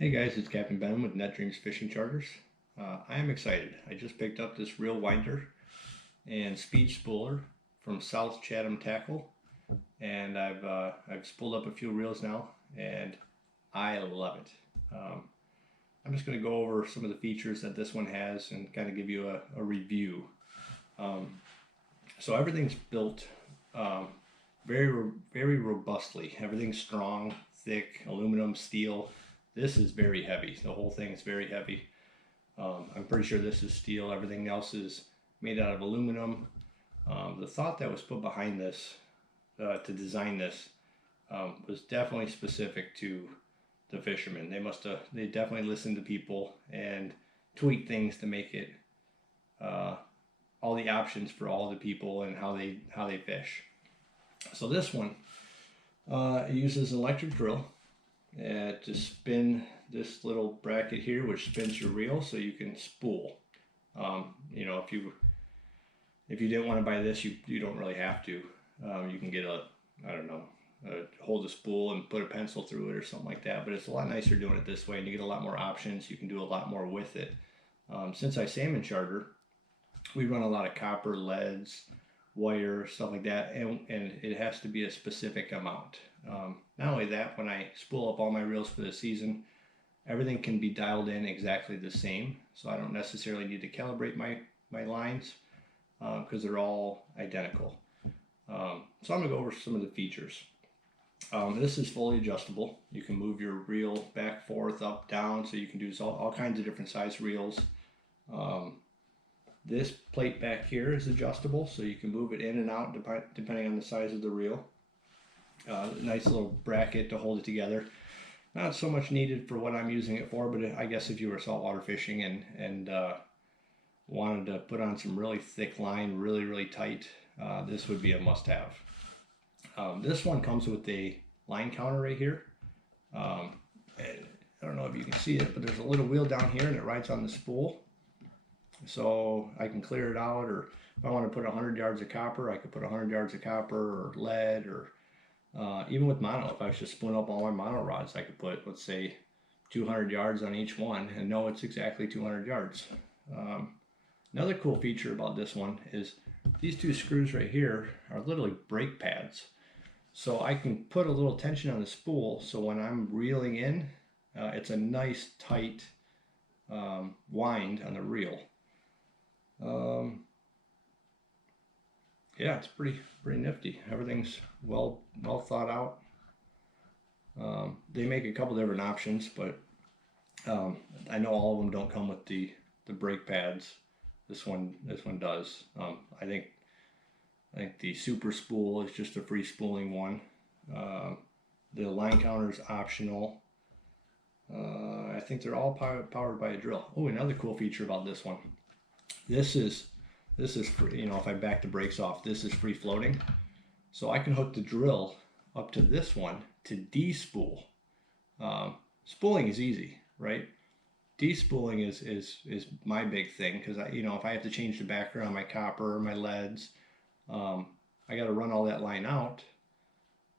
Hey guys, it's Captain Ben with Net Dreams Fishing Charters. I am excited. I just picked up this reel winder and speed spooler from South Chatham Tackle, and I've spooled up a few reels now, and I love it. I'm just going to go over some of the features that this one has and kind of give you a review. So everything's built very robustly. Everything's strong, thick, aluminum, steel. This is very heavy. The whole thing is very heavy. I'm pretty sure this is steel. Everything else is made out of aluminum. The thought that was put behind this to design this was definitely specific to the fishermen. They definitely listened to people and tweaked things to make it all the options for all the people and how they fish. So this one it uses an electric drill to spin this little bracket here, which spins your reel so you can spool. You know, if you didn't want to buy this, you don't really have to. You can get hold a spool and put a pencil through it or something like that, but it's a lot nicer doing it this way, and you get a lot more options. You can do a lot more with it. Since I salmon charter, we run a lot of copper, leads, wire, stuff like that, and it has to be a specific amount. Not only that, when I spool up all my reels for the season, everything can be dialed in exactly the same, so I don't necessarily need to calibrate my lines because they're all identical. So I'm going to go over some of the features. This is fully adjustable. You can move your reel back, forth, up, down, so you can do all kinds of different size reels. This plate back here is adjustable, so you can move it in and out depending on the size of the reel. Nice little bracket to hold it together. Not so much needed for what I'm using it for, but I guess if you were saltwater fishing and wanted to put on some really thick line, really tight, this would be a must-have. This one comes with a line counter right here. I don't know if you can see it, but there's a little wheel down here and it rides on the spool. So I can clear it out, or if I want to put 100 yards of copper, I could put 100 yards of copper or lead, or even with mono, if I was just split up all my mono rods, I could put, let's say, 200 yards on each one and know it's exactly 200 yards. Another cool feature about this one is these two screws right here are literally brake pads. So I can put a little tension on the spool, so when I'm reeling in, it's a nice tight wind on the reel. Yeah, it's pretty nifty. Everything's well thought out. They make a couple different options, but I know all of them don't come with the brake pads. This one does. I think the super spool is just a free spooling one. The line counter is optional. I think they're all powered by a drill. Oh, another cool feature about this one. This is free. You know, if I back the brakes off, this is free floating. So I can hook the drill up to this one to de-spool. Spooling is easy, right? De-spooling is my big thing, because if I have to change the backer on my copper or my leads, I got to run all that line out,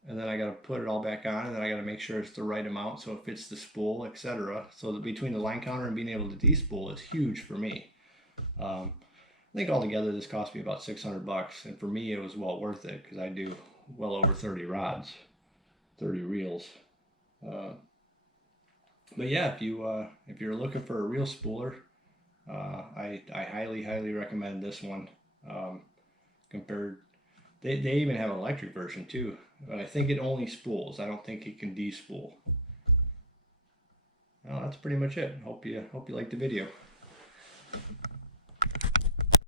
and then I got to put it all back on, and then I got to make sure it's the right amount so it fits the spool, etc. So that between the line counter and being able to de-spool is huge for me. I think altogether this cost me about 600 bucks, and for me it was well worth it because I do well over 30 rods, 30 reels. But yeah, if you're looking for a reel spooler, I highly recommend this one. They even have an electric version too, but I think it only spools. I don't think it can de-spool. Well, that's pretty much it. Hope you liked the video.